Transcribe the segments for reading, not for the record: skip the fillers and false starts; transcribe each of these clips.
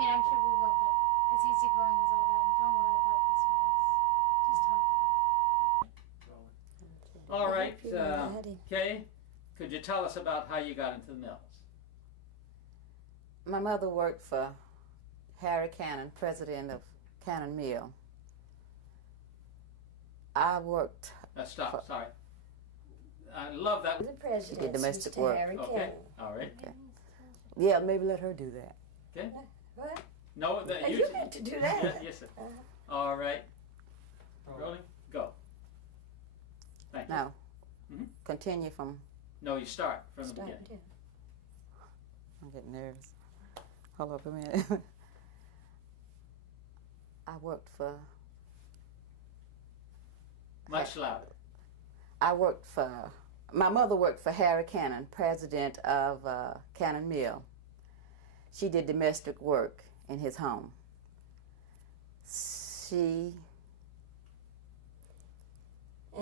mean, I'm sure we will, but as easygoing as all that, and don't worry about this mess. Just talk to us. All right, Kay, could you tell us about how you got into the mills? My mother worked for Harry Cannon, president of Cannon Mill. I worked... Stop, sorry. I love that. The president, She did domestic work. Harry Okay, Cannon. all right. Okay. Yeah, maybe let her do that. Okay. What? No, that You had to do that. Yes, sir. All right. Rolling. Go. Thank you. Now, Mhm. continue from... No, you start from the Start, beginning. yeah. I'm getting nervous. Hold up a minute. I worked for... Much louder. I worked for... My mother worked for Harry Cannon, president of Cannon Mill. She did domestic work in his home. And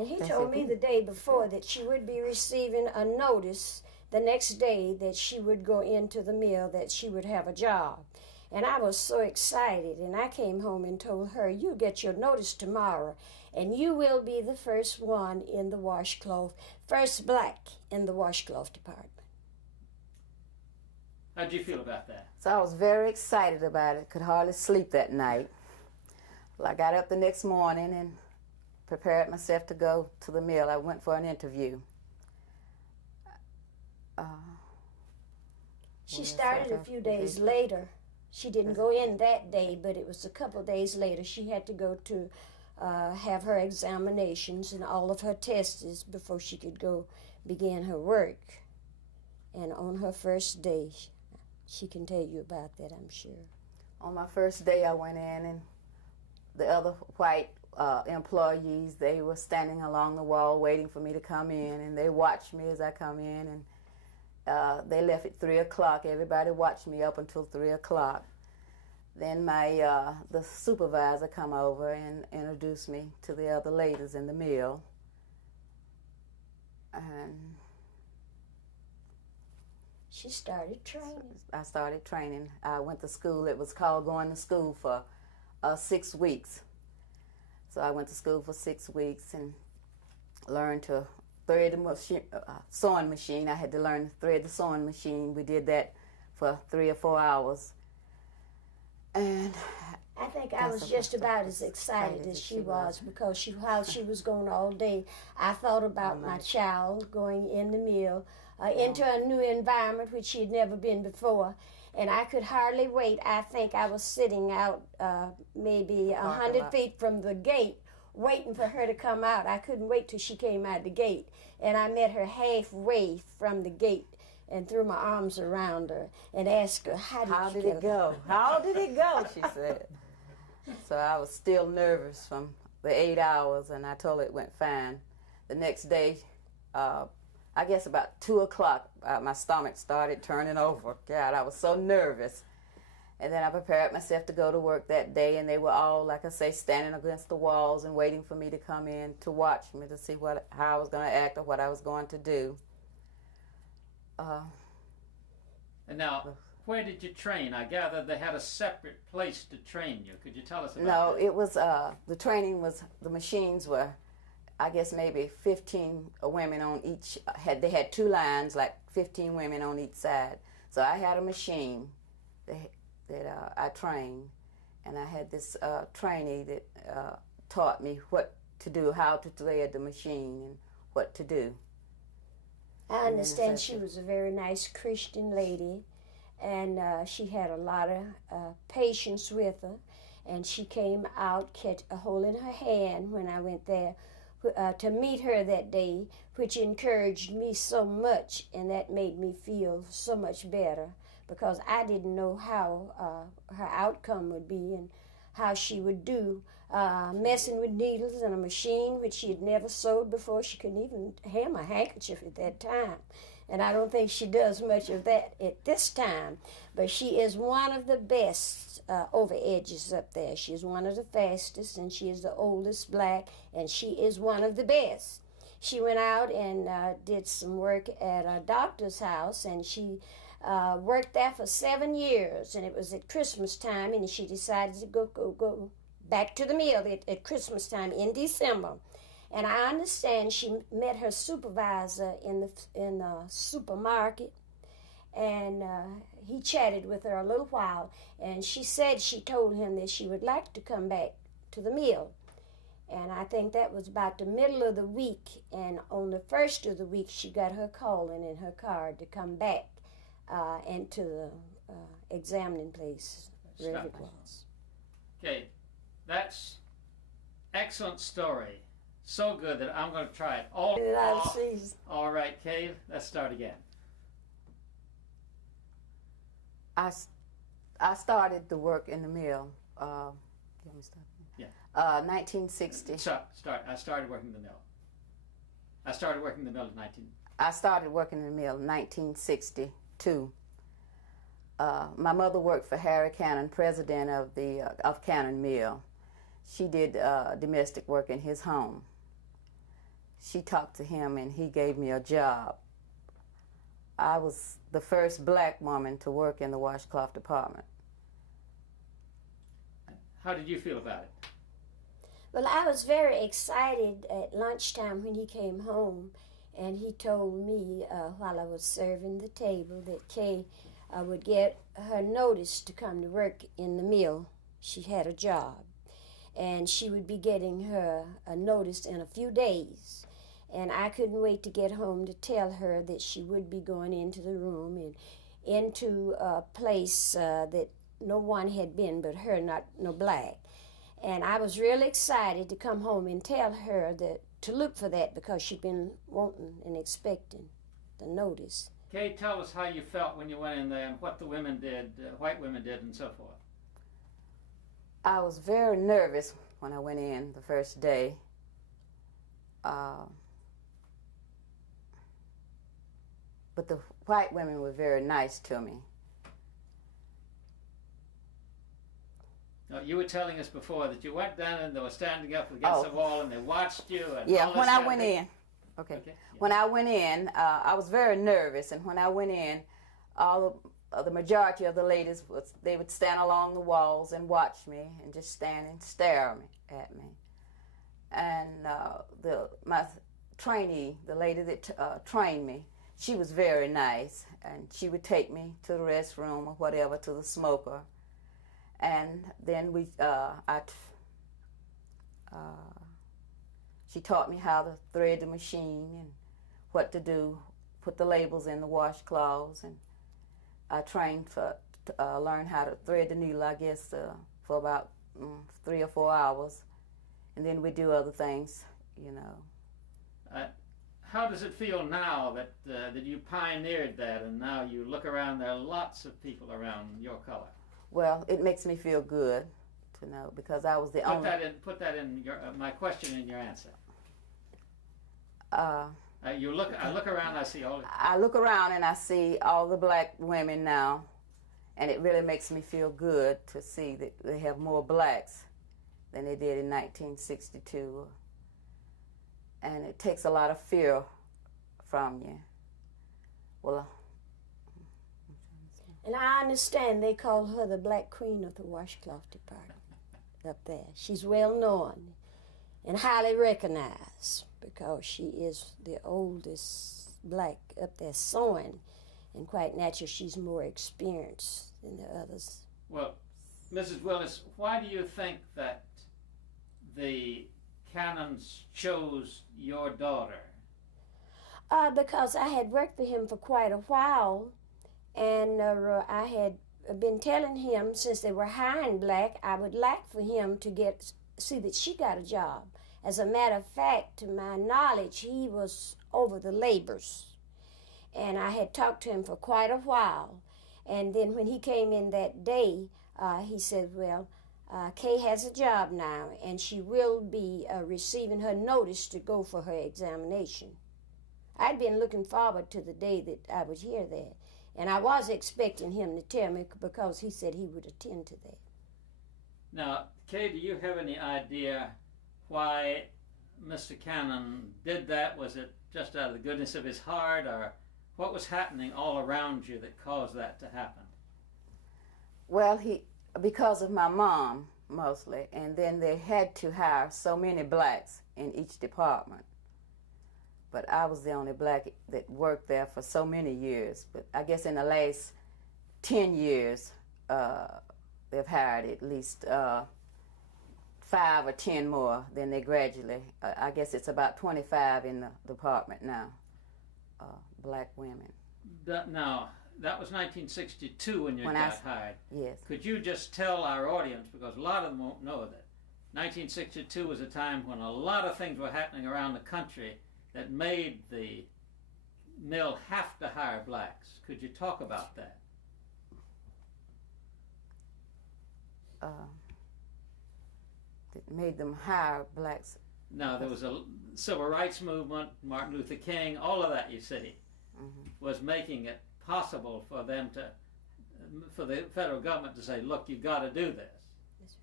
he told me the day before that she would be receiving a notice the next day that she would go into the mill, that she would have a job. And I was so excited, and I came home and told her, "You get your notice tomorrow, and you will be the first one in the washcloth, first black in the washcloth department." How did you feel about that? So I was very excited about it. Could hardly sleep that night. Well, I got up the next morning and prepared myself to go to the mill. I went for an interview. She started a few days later. She didn't go in that day, but it was a couple days later. She had to go to have her examinations and all of her tests before she could go begin her work. And on her first day, she can tell you about that, I'm sure. On my first day, I went in, and the other white employees, they were standing along the wall waiting for me to come in, and they watched me as I come in, and they left at 3 o'clock. Everybody watched me up until 3 o'clock. Then the supervisor come over and introduced me to the other ladies in the mill. And she started training. I started training. I went to school. It was called going to school for 6 weeks. So I went to school for 6 weeks and learned to thread the sewing machine. I had to learn to thread the sewing machine. We did that for 3 or 4 hours. And I think I was just about as excited as she was, because while she was gone all day, I thought about my child going in the mill into a new environment which she had never been before. And I could hardly wait. I think I was sitting out maybe 100 feet from the gate waiting for her to come out. I couldn't wait till she came out the gate. And I met her halfway from the gate and threw my arms around her and asked her, how did it go? How did it go, she said. So I was still nervous from the 8 hours, and I told her it went fine. The next day, I guess about 2 o'clock, my stomach started turning over. God, I was so nervous. And then I prepared myself to go to work that day, and they were all, like I say, standing against the walls and waiting for me to come in to watch me, to see how I was going to act or what I was going to do. And now, where did you train? I gather they had a separate place to train you. Could you tell us about that? No, it was, the training was, the machines were, I guess maybe 15 women on each, they had 2 lines, like 15 women on each side. So I had a machine that I trained, and I had this trainee that taught me what to do, how to thread the machine, and what to do. I understand she was a very nice Christian lady, and she had a lot of patience with her, and she came out, kept a hole in her hand when I went there to meet her that day, which encouraged me so much, and that made me feel so much better, because I didn't know how her outcome would be and how she would do, messing with needles and a machine which she had never sewed before. She couldn't even hem a handkerchief at that time. And I don't think she does much of that at this time. But she is one of the best over edges up there. She is one of the fastest, and she is the oldest black, and she is one of the best. She went out and did some work at a doctor's house, and she worked there for 7 years, and it was at Christmas time, and she decided to go back to the mill at Christmas time in December. And I understand she met her supervisor in the supermarket, and he chatted with her a little while, and she said she told him that she would like to come back to the mill. And I think that was about the middle of the week, and on the first of the week she got her calling in her card to come back and to the examining place, wherever it was. Okay, that's excellent story. So good that I'm going to try it. All right, Kay, let's start again. I started to work in the mill. Let me start. Yeah. 1960. I started working in the mill. I started working in the mill in 19. I started working in the mill in 1962. My mother worked for Harry Cannon, president of Cannon Mill. She did domestic work in his home. She talked to him, and he gave me a job. I was the first black woman to work in the washcloth department. How did you feel about it? Well, I was very excited at lunchtime when he came home, and he told me while I was serving the table that Kay would get her notice to come to work in the mill. She had a job, and she would be getting her a notice in a few days. And I couldn't wait to get home to tell her that she would be going into the room and into a place that no one had been but her, no black. And I was really excited to come home and tell her that to look for that, because she'd been wanting and expecting the notice. Kay, tell us how you felt when you went in there and what the women did, white women did, and so forth. I was very nervous when I went in the first day. But the white women were very nice to me. No, you were telling us before that you went down and they were standing up against the wall and they watched you. And yeah, all when this I went in. Okay. Yeah. When I went in, I was very nervous, and when I went in, the majority of the ladies they would stand along the walls and watch me and just stand and stare at me. And my trainee, the lady that trained me, she was very nice, and she would take me to the restroom or whatever, to the smoker. And then she taught me how to thread the machine and what to do, put the labels in the washcloths, and I trained to learn how to thread the needle, I guess, for about 3 or 4 hours, and then we do other things, you know. How does it feel now that you pioneered that, and now you look around, there are lots of people around your color? Well, it makes me feel good to know, because I was the only... Put that in your, my question in your answer. I look around, I see all... I look around and I see all the black women now, and it really makes me feel good to see that they have more blacks than they did in 1962. And it takes a lot of fear from you. Well, and I understand they call her the Black Queen of the washcloth department up there. She's well known and highly recognized because she is the oldest black up there sewing, and quite naturally she's more experienced than the others. Well, Mrs. Willis, why do you think that the Cannons chose your daughter? Because I had worked for him for quite a while, and I had been telling him since they were hiring black, I would like for him to see that she got a job. As a matter of fact, to my knowledge, he was over the labors, and I had talked to him for quite a while. And then when he came in that day, he said, well, Kay has a job now, and she will be receiving her notice to go for her examination. I'd been looking forward to the day that I would hear that, and I was expecting him to tell me, because he said he would attend to that. Now, Kay, do you have any idea why Mr. Cannon did that? Was it just out of the goodness of his heart, or What was happening all around you that caused that to happen? Well, because of my mom, mostly, and then they had to hire so many blacks in each department. But I was the only black that worked there for so many years. But I guess in the last 10 years, they've hired at least 5 or 10 more. Then they gradually, I guess it's about 25 in the department now, black women. Now, that was 1962 when you got hired. Yes. Could you just tell our audience, because a lot of them won't know that 1962 was a time when a lot of things were happening around the country that made the mill have to hire blacks. Could you talk about that? It made them hire blacks. Now, there was a civil rights movement, Martin Luther King, all of that, you see, was making it possible for them to, for the federal government to say, look, you've got to do this. That's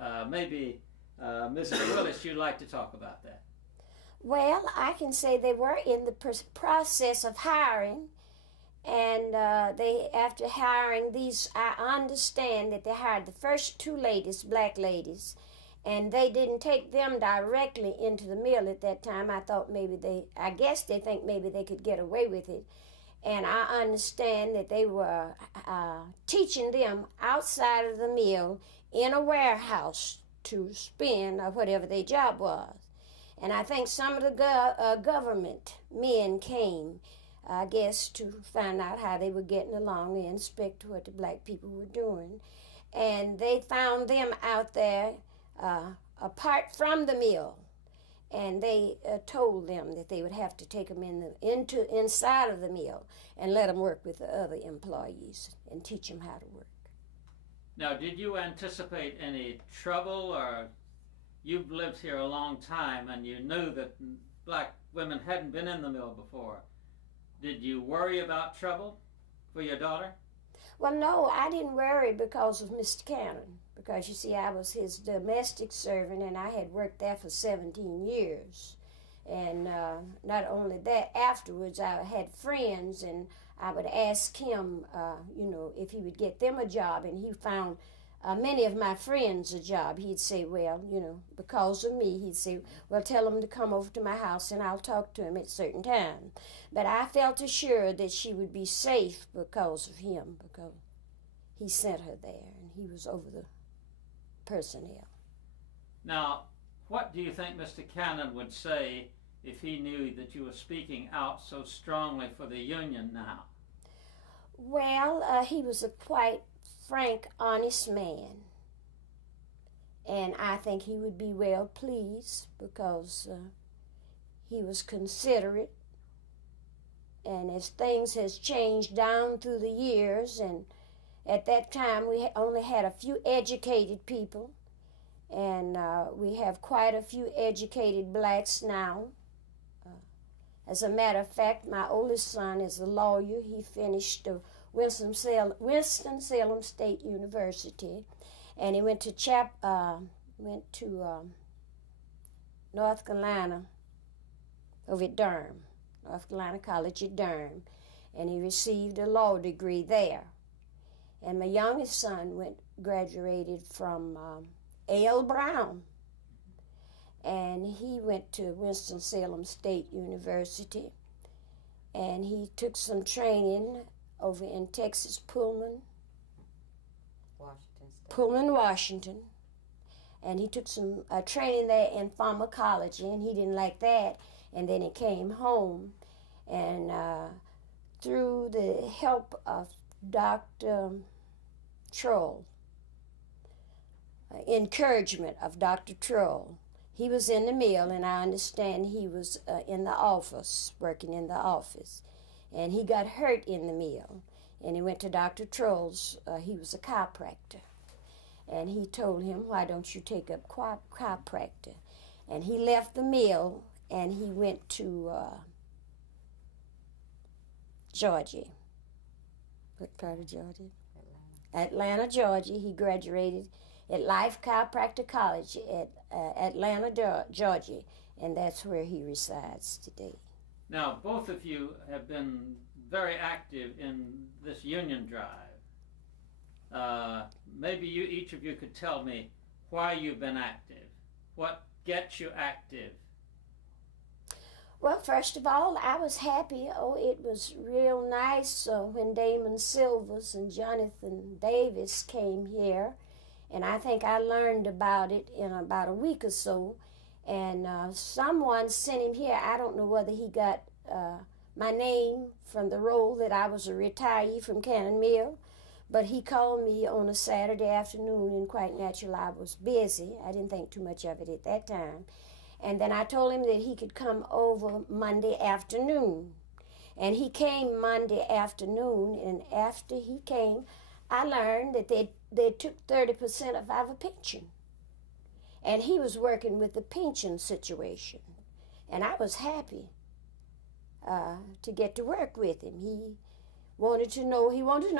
right. Maybe, Mrs. Willis, you'd like to talk about that. Well, I can say they were in the process of hiring, and they, after hiring these, I understand that they hired the first 2 ladies, black ladies, and they didn't take them directly into the mill at that time. I guess they think maybe they could get away with it. And I understand that they were teaching them outside of the mill in a warehouse to spin or whatever their job was. And I think some of the government men came, I guess, to find out how they were getting along and inspect what the black people were doing. And they found them out there apart from the mill. And they told them that they would have to take them inside of the mill and let them work with the other employees and teach them how to work. Now, did you anticipate any trouble, or you've lived here a long time and you knew that black women hadn't been in the mill before? Did you worry about trouble for your daughter? Well, no, I didn't worry because of Mr. Cannon. Because, you see, I was his domestic servant, and I had worked there for 17 years. And not only that, afterwards I had friends, and I would ask him, if he would get them a job, and he found many of my friends a job. He'd say, well, because of me, he'd say, well, tell them to come over to my house, and I'll talk to him at a certain time. But I felt assured that she would be safe because of him, because he sent her there, and he was over the personnel. Now, what do you think Mr. Cannon would say if he knew that you were speaking out so strongly for the Union now? Well, he was a quite frank, honest man. And I think he would be well pleased because he was considerate. And as things has changed down through the years, and at that time, we only had a few educated people, and we have quite a few educated blacks now. As a matter of fact, my oldest son is a lawyer. He finished Winston-Salem State University, and he went to North Carolina, over at Durham, North Carolina College at Durham, and he received a law degree there. And my youngest son graduated from A.L. Brown, and he went to Winston-Salem State University, and he took some training over in Texas, Pullman, Washington, and he took some training there in pharmacology, and he didn't like that, and then he came home, and through the help of Dr. Troll, encouragement of Dr. Troll. He was in the mill, and I understand he was in the office, working in the office. And he got hurt in the mill, and he went to Dr. Troll's. He was a chiropractor. And he told him, why don't you take up chiropractor? And he left the mill, and he went to Georgia. What part of Georgia? Atlanta, Georgia. He graduated at Life Chiropractic College at Atlanta, Georgia, and that's where he resides today. Now, both of you have been very active in this union drive. Maybe each of you could tell me why you've been active. What gets you active? Well, first of all, I was happy. Oh, it was real nice when Damon Silvers and Jonathan Davis came here. And I think I learned about it in about a week or so. And someone sent him here. I don't know whether he got my name from the role that I was a retiree from Cannon Mill. But he called me on a Saturday afternoon, and quite naturally I was busy. I didn't think too much of it at that time. And then I told him that he could come over Monday afternoon. And he came Monday afternoon, and after he came, I learned that they took 30% of our pension. And he was working with the pension situation. And I was happy to get to work with him. He wanted to know,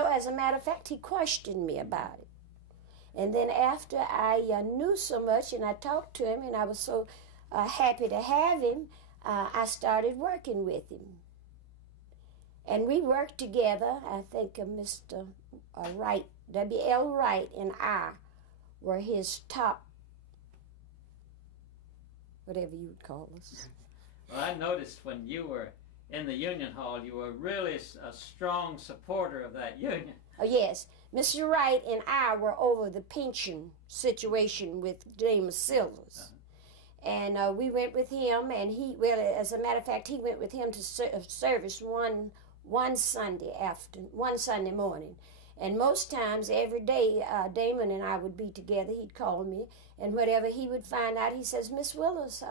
as a matter of fact, he questioned me about it. And then after I knew so much and I talked to him and I was so happy to have him, I started working with him. And we worked together. I think Mr. Wright, W.L. Wright, and I were his top, whatever you would call us. Well, I noticed when you were in the Union Hall, you were really a strong supporter of that union. Oh, yes. Mr. Wright and I were over the pension situation with Damon Silvers. And we went with him, and as a matter of fact, he went with him to service one Sunday morning. And most times, every day, Damon and I would be together. He'd call me, and whatever he would find out, he says, Miss Willis,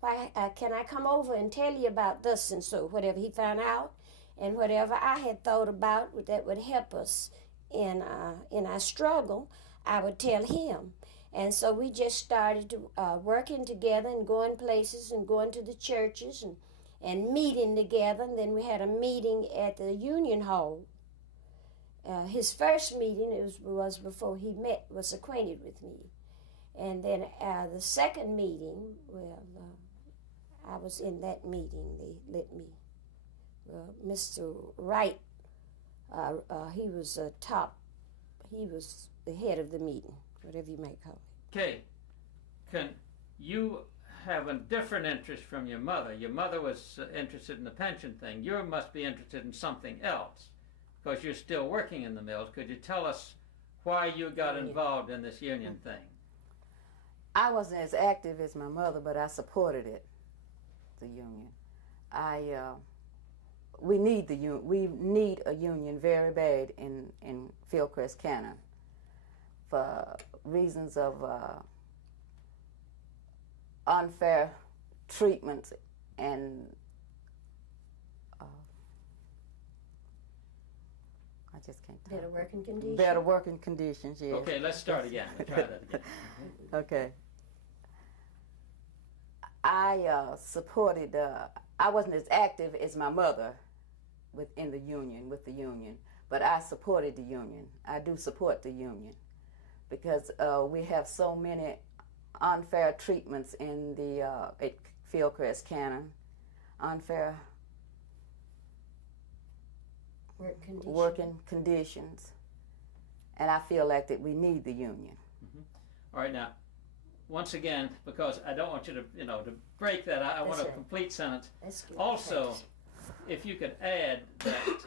why can I come over and tell you about this and so, whatever he found out, and whatever I had thought about that would help us in our struggle, I would tell him. And so we just started working together and going places and going to the churches and meeting together. And then we had a meeting at the Union Hall. His first meeting was before he was acquainted with me. And then the second meeting, I was in that meeting. They let me. Mr. Wright, he was the head of the meeting, whatever you may call it. Okay. Can you have a different interest from your mother? Your mother was interested in the pension thing. You must be interested in something else because you're still working in the mills. Could you tell us why you got involved in this union thing? I wasn't as active as my mother, but I supported it, the union. We need the union. We need a union very bad in Fieldcrest Cannon for reasons of unfair treatments and I just can't tell. Better working conditions. Better working conditions, yes. Okay, let's start again. We'll try that again. Okay. I supported. I wasn't as active as my mother with the union, but I supported the union. I do support the union because we have so many unfair treatments in the at Fieldcrest Cannon, unfair working conditions, and I feel like that we need the union. Mm-hmm. All right, now, once again, because I don't want you to, to break that. I want a complete sentence. Also, if you could add that. I can do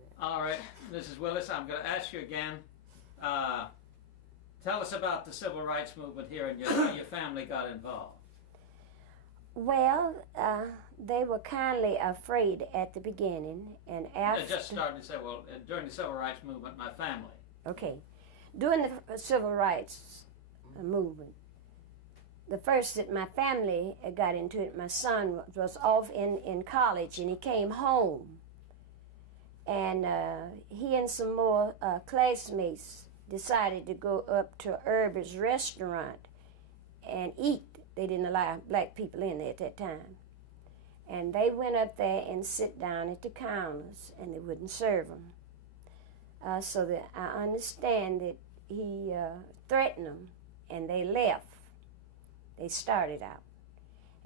that. All right, Mrs. Willis, I'm going to ask you again. Tell us about the civil rights movement here and how your family got involved. Well, they were kindly afraid at the beginning, and after. Just starting to say, well, during the civil rights movement, my family. Okay, during the civil rights movement, the first that my family got into it, my son was off in college, and he came home, and he and some more classmates decided to go up to Irby's restaurant and eat. They didn't allow black people in there at that time. And they went up there and sit down at the counters, and they wouldn't serve them. So that I understand that he threatened them, and they left. They started out.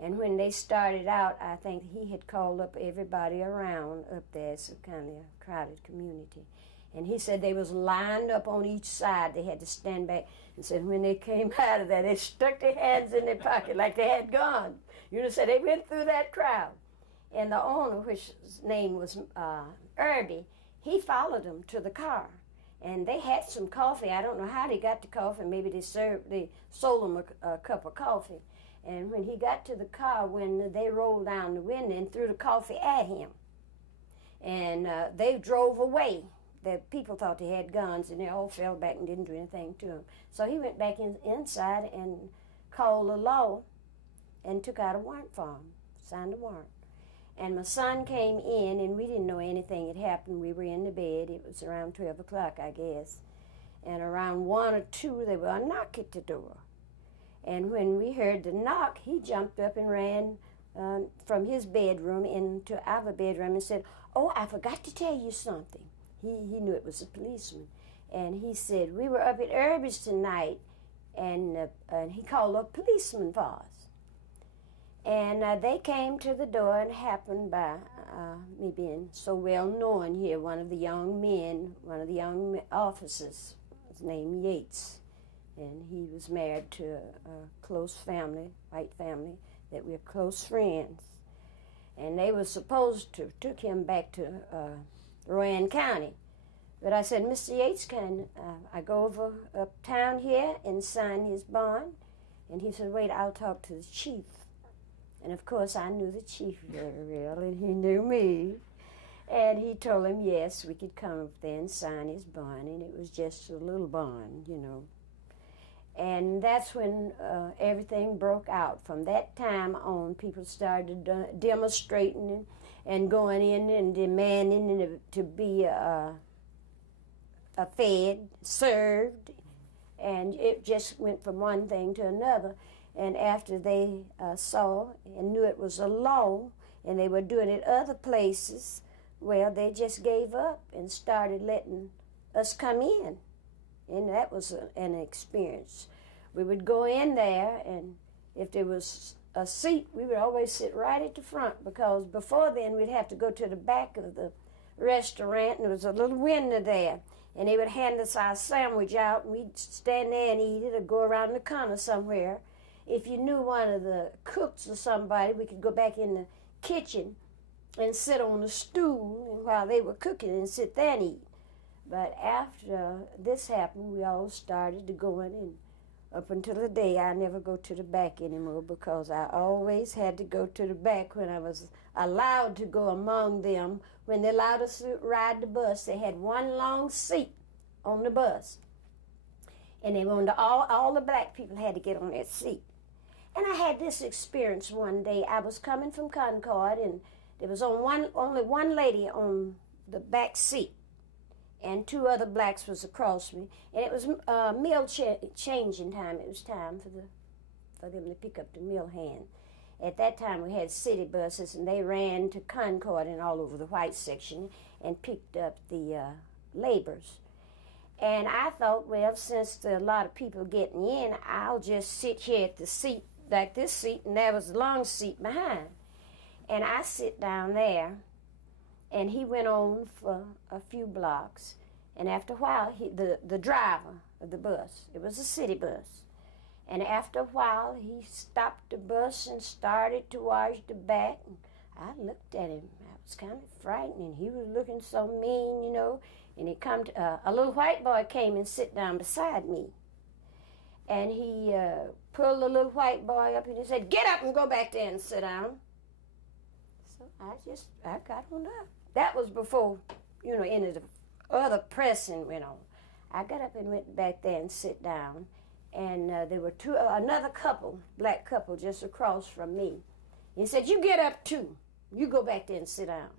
And when they started out, I think he had called up everybody around up there. It's a kind of a crowded community. And he said they was lined up on each side. They had to stand back. And said when they came out of there, they stuck their hands in their pocket like they had guns. You know, so they went through that crowd. And the owner, which his name was Irby, he followed them to the car. And they had some coffee. I don't know how they got the coffee. Maybe they sold them a cup of coffee. And when he got to the car, when they rolled down the window and threw the coffee at him, and they drove away. The people thought they had guns, and they all fell back and didn't do anything to him. So he went back inside and called the law and took out a warrant for him, signed a warrant. And my son came in, and we didn't know anything had happened. We were in the bed. It was around 12 o'clock, I guess. And around 1 or 2, there was a knock at the door. And when we heard the knock, he jumped up and ran from his bedroom into our bedroom and said, "Oh, I forgot to tell you something." He knew it was a policeman. And he said, "We were up at Irby's tonight," and he called a policeman for us. And they came to the door, and happened by me being so well known here, one of the young officers, was named Yates. And he was married to a close family, white family, that we're close friends. And they were supposed to took him back to Rowan County. But I said, "Mr. Yates, can I go over uptown here and sign his bond?" And he said, "Wait, I'll talk to the chief." And of course, I knew the chief very well, and he knew me. And he told him, yes, we could come up there and sign his bond, and it was just a little bond, you know. And that's when everything broke out. From that time on, people started demonstrating and going in and demanding to be fed, served, and it just went from one thing to another. And after they saw and knew it was a law, and they were doing it other places, well, they just gave up and started letting us come in. And that was an experience. We would go in there, and if there was a seat, we would always sit right at the front, because before then we'd have to go to the back of the restaurant, and there was a little window there, and they would hand us our sandwich out, and we'd stand there and eat it or go around the corner somewhere. If you knew one of the cooks or somebody, we could go back in the kitchen and sit on the stool while they were cooking and sit there and eat. But after this happened, we all started to go in, and up until the day, I never go to the back anymore, because I always had to go to the back when I was allowed to go among them. When they allowed us to ride the bus, they had one long seat on the bus. And they wanted all the black people had to get on that seat. And I had this experience one day. I was coming from Concord, and there was only one lady on the back seat, and 2 other blacks was across me. And it was meal changing time. It was time for them to pick up the meal hand. At that time, we had city buses, and they ran to Concord and all over the white section and picked up the laborers. And I thought, well, since there are a lot of people getting in, I'll just sit here at the seat, like this seat, and there was a long seat behind. And I sit down there, and he went on for a few blocks. And after a while, the driver of the bus, it was a city bus, and after a while, he stopped the bus and started to wash the back. And I looked at him. I was kind of frightened, and he was looking so mean, you know. And he come to, a little white boy came and sit down beside me. And he pulled the little white boy up, and he said, "Get up and go back there and sit down." So I got on up. That was before, you know, any of the other pressing went on. I got up and went back there and sit down. And there were another couple, black couple, just across from me. He said, "You get up too. You go back there and sit down."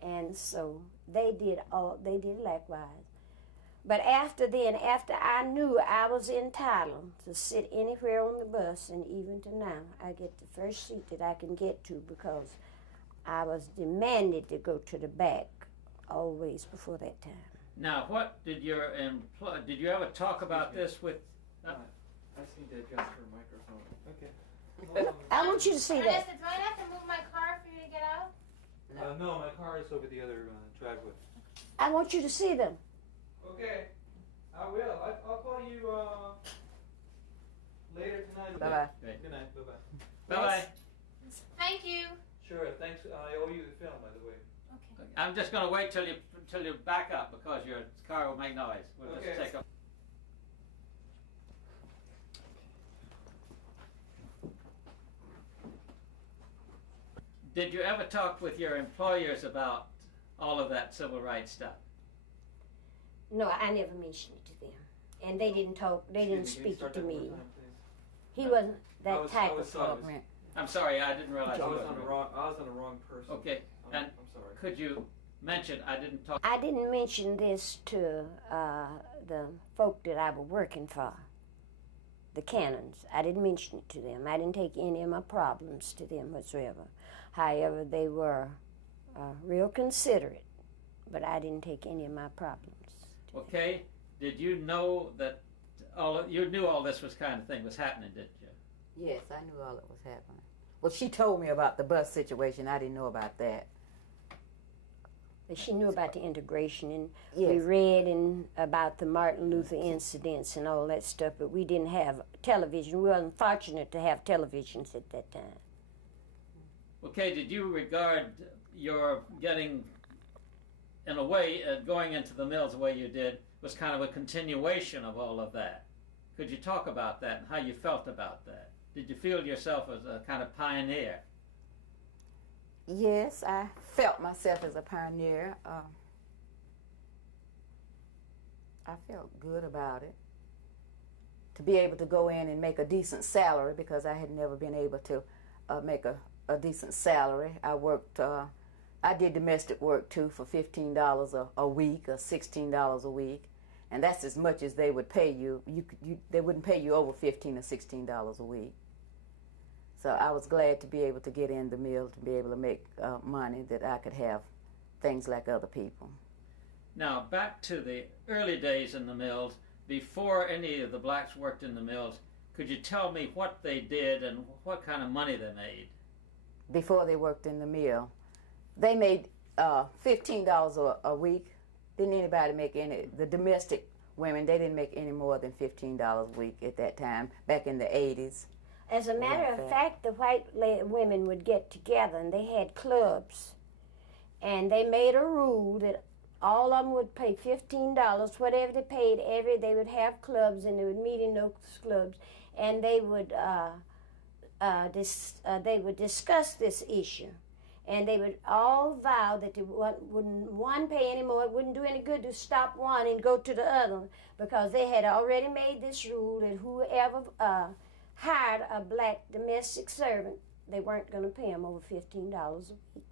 And so they did likewise. But after I knew I was entitled to sit anywhere on the bus, and even to now, I get the first seat that I can get to, because I was demanded to go to the back always before that time. Now, what did you ever talk about this with? I just need to adjust her microphone. Okay. I want you to see that. Vanessa, do I have to move my car for you to get out? No, my car is over the other driveway. I want you to see them. Okay, I will. I'll call you later tonight. Bye-bye. Good night. Bye-bye. Bye-bye. Thank you. Sure, thanks. I owe you the film, by the way. Okay. I'm just going to wait till you back up because your car will make noise. We'll Okay. just take a... Did you ever talk with your employers about all of that civil rights stuff? No, I never mentioned it to them. And they didn't talk, they didn't Excuse me, speak can it you to start that me. one more time, please? He wasn't I that was- type I was of sorry. talk. I'm sorry, I didn't realize I you was were- on the wrong person. Okay, and I'm sorry. could you mention, I didn't talk... I didn't mention this to the folk that I was working for, the canons. I didn't mention it to them. I didn't take any of my problems to them whatsoever. However, they were real considerate, but I didn't take any of my problems. Okay, did you know that you knew all this kind of thing was happening, didn't you? Yes, I knew all that was happening. Well, she told me about the bus situation. I didn't know about that. But she knew about the integration, and Yes. we read about the Martin Luther incidents and all that stuff, but we didn't have television. We weren't fortunate to have televisions at that time. Okay, did you regard your getting, in a way, going into the mills the way you did was kind of a continuation of all of that? Could you talk about that and how you felt about that? Did you feel yourself as a kind of pioneer? Yes, I felt myself as a pioneer. I felt good about it. To be able to go in and make a decent salary, because I had never been able to make a decent salary. I worked, I did domestic work too for $15 a week or $16 a week. And that's as much as they would pay you. They wouldn't pay you over $15 or $16 a week. So I was glad to be able to get in the mill, to be able to make money that I could have things like other people. Now, back to the early days in the mills, before any of the blacks worked in the mills, could you tell me what they did and what kind of money they made? Before they worked in the mill, they made $15 a week. Didn't anybody make any, the domestic women, they didn't make any more than $15 a week at that time, back in the 80s. As a matter of fact, the white women would get together and they had clubs. And they made a rule that all of them would pay $15, whatever they paid they would have clubs and they would meet in those clubs. And they would discuss this issue. And they would all vow that they wouldn't one pay anymore. It wouldn't do any good to stop one and go to the other, because they had already made this rule that whoever hired a black domestic servant, they weren't going to pay him over $15 a week.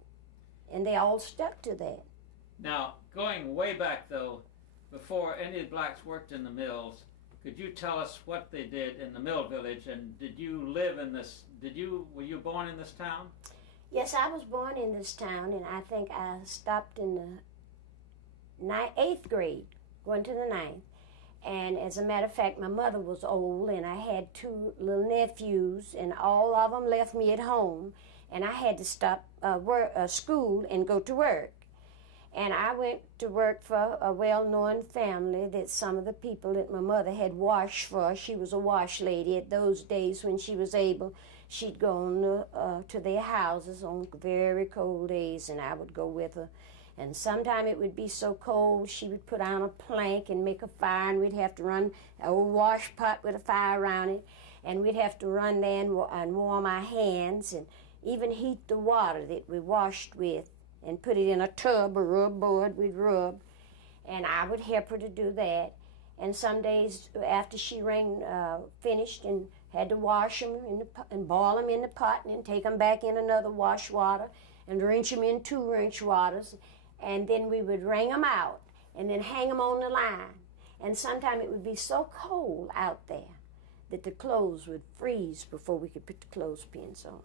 And they all stuck to that. Now, going way back though, before any blacks worked in the mills, could you tell us what they did in the mill village, and did you live in this, were you born in this town? Yes, I was born in this town, and I think I stopped in the 8th grade, going to the 9th. And as a matter of fact, my mother was old, and I had 2 little nephews, and all of them left me at home, and I had to stop school and go to work. And I went to work for a well-known family that some of the people that my mother had washed for. She was a wash lady at those days when she was able. She'd go on to their houses on very cold days, and I would go with her. And sometime it would be so cold, she would put on a plank and make a fire, and we'd have to run an old wash pot with a fire around it, and we'd have to run there and warm our hands and even heat the water that we washed with and put it in a tub or rub board we'd rub. And I would help her to do that. And some days after she finished and had to wash them and boil them in the pot and then take them back in another wash water and rinse them in 2 rinse waters. And then we would wring them out and then hang them on the line. And sometimes it would be so cold out there that the clothes would freeze before we could put the clothespins on.